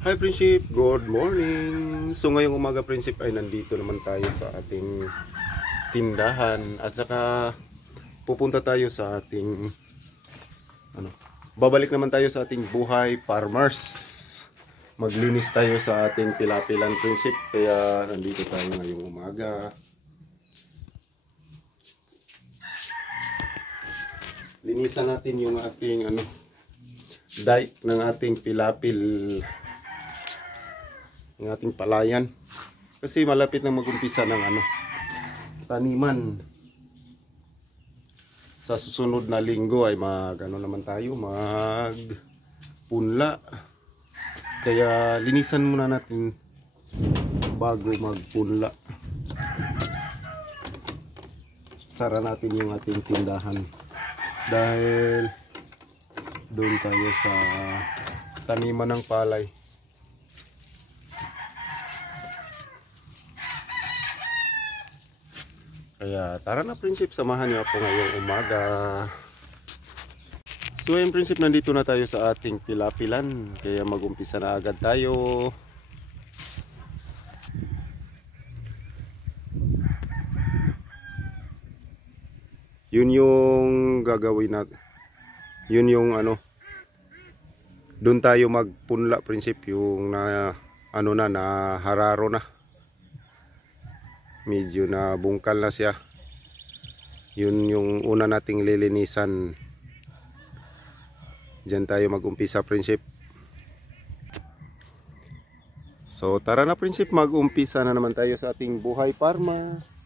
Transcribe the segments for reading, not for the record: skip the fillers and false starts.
Hi Prinsip, good morning. So ngayong umaga Prinsip ay nandito naman tayo sa ating tindahan at saka pupunta tayo sa ating babalik naman tayo sa ating buhay farmers. Maglinis tayo sa ating pilapilan Prinsip, kaya nandito tayo ngayong umaga. Linisan natin yung ating dike ng ating pilapil, ng ating palayan, kasi malapit na mag-umpisa ng taniman. Sa susunod na linggo ay naman tayo magpunla, kaya linisan muna natin bago magpunla. Sara natin yung ating tindahan dahil doon tayo sa taniman ng palay. Kaya tara na Prinsip, samahan niyo ako ngayong umaga. So ayun Prinsip, nandito na tayo sa ating pilapilan, kaya mag-umpisa na agad tayo. Yun yung gagawin natin. Yun yung doon tayo magpunla Prinsip, yung na hararo na. Medyo na bungkal na siya. Yun yung una nating lilinisan. Diyan tayo mag-umpisa Prinsip. So tara na Prinsip, mag-umpisa na naman tayo sa ating buhay farmers.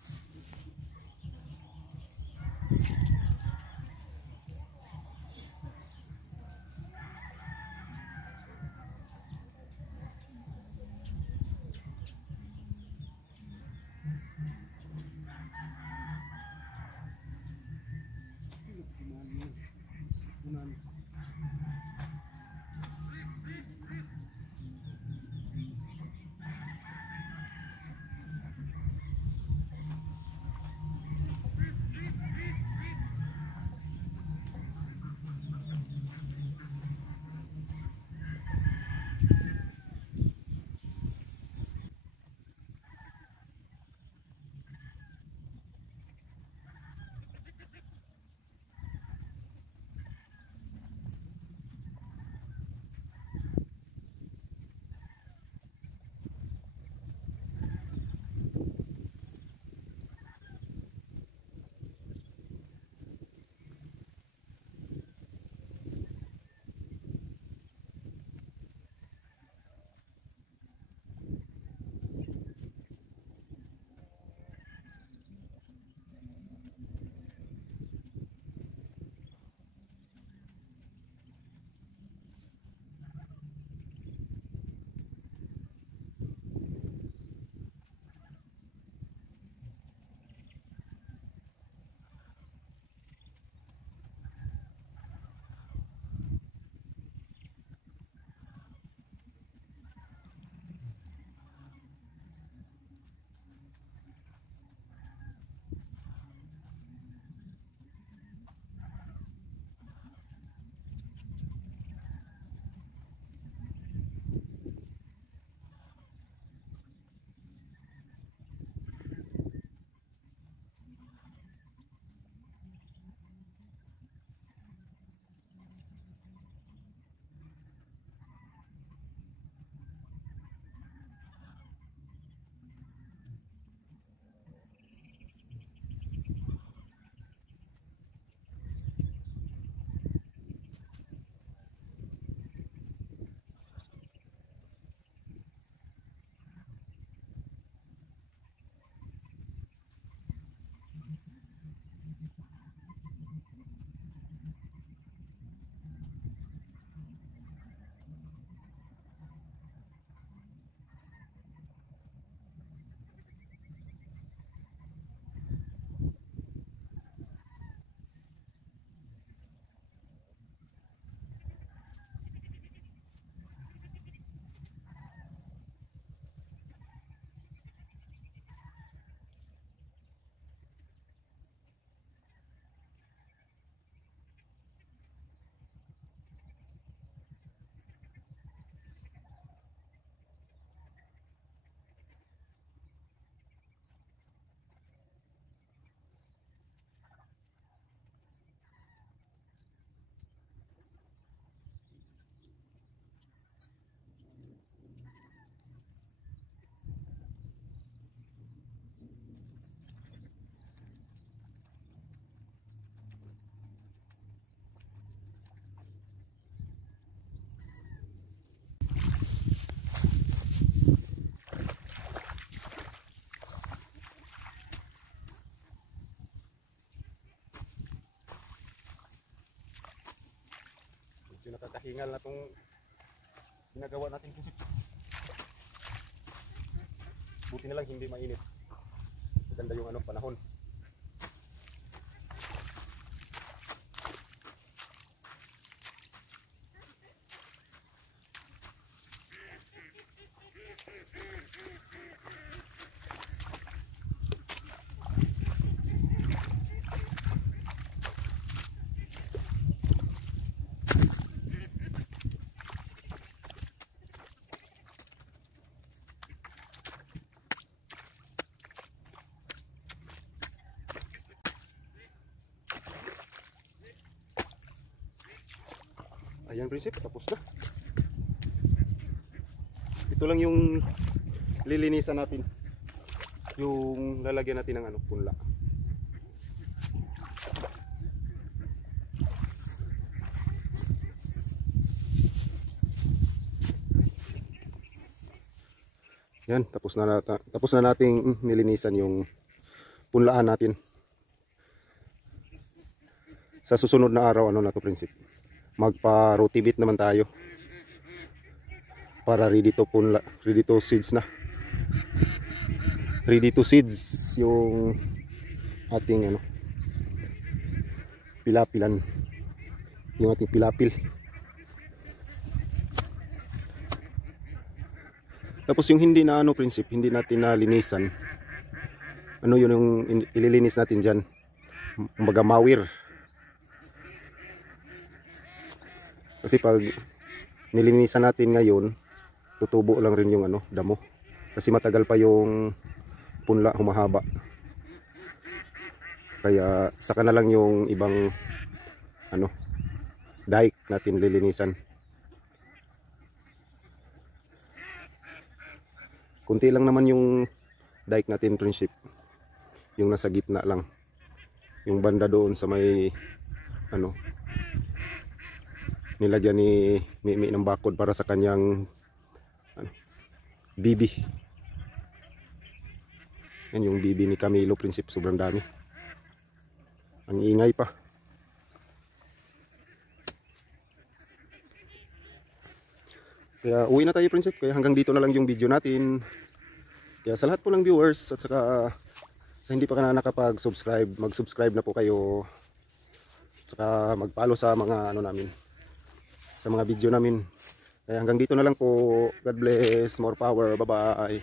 hingal na tong ginagawa natin prinsip. Buti na lang hindi mainit. Maganda yung panahon. Ayan prinsip, tapos na. Ito lang yung lilinisan natin. Yung lalagyan natin ng punla. Yan, tapos na nating nilinisan yung punlaan natin. Sa susunod na araw na to prinsip, magpa-rotivate naman tayo para ready to seeds na. Ready to seeds yung ating pilapilan, yung ating pilapil. Tapos yung hindi na prinsip, hindi natin nalinisan, yun yung ililinis natin dyan, kumbaga mawir. Kasi pag nilinisan natin ngayon, tutubo lang rin yung damo. Kasi matagal pa yung punla humahaba. Kaya saka na lang yung ibang dike natin lilinisan. Kunti lang naman yung dike natin prinsip. Yung nasa gitna lang. Yung banda doon sa may nilagyan ni Mimi ng bakod para sa kanyang bibi. Yan yung bibi ni Camilo prinsip, sobrang dami. Ang ingay pa. Kaya uwi na tayo prinsip. Kaya hanggang dito na lang yung video natin. Kaya sa lahat po ng viewers at saka sa hindi pa ka nakapag-subscribe, mag-subscribe na po kayo. At saka mag-follow sa mga namin, sa mga video namin. Kaya hanggang dito na lang po. God bless, more power, bye bye.